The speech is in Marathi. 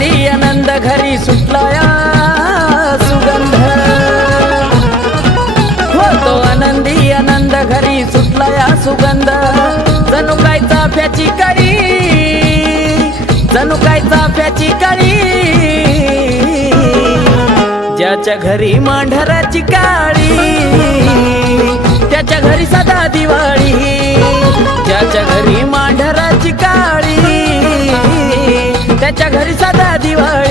आनंदी आनंद घरी सुटलाया सुगंध होतो आनंदी आनंद घरी सुटलाया सुगंध जणू काय चाफ्याची कळी जणू काय चाफ्याची कळी ज्याच्या घरी मांढराची काळी त्याच्या घरी सदा दिवाळी ज्याच्या घरी मांढराची काळी त्याच्या घरी सदा दिवाळी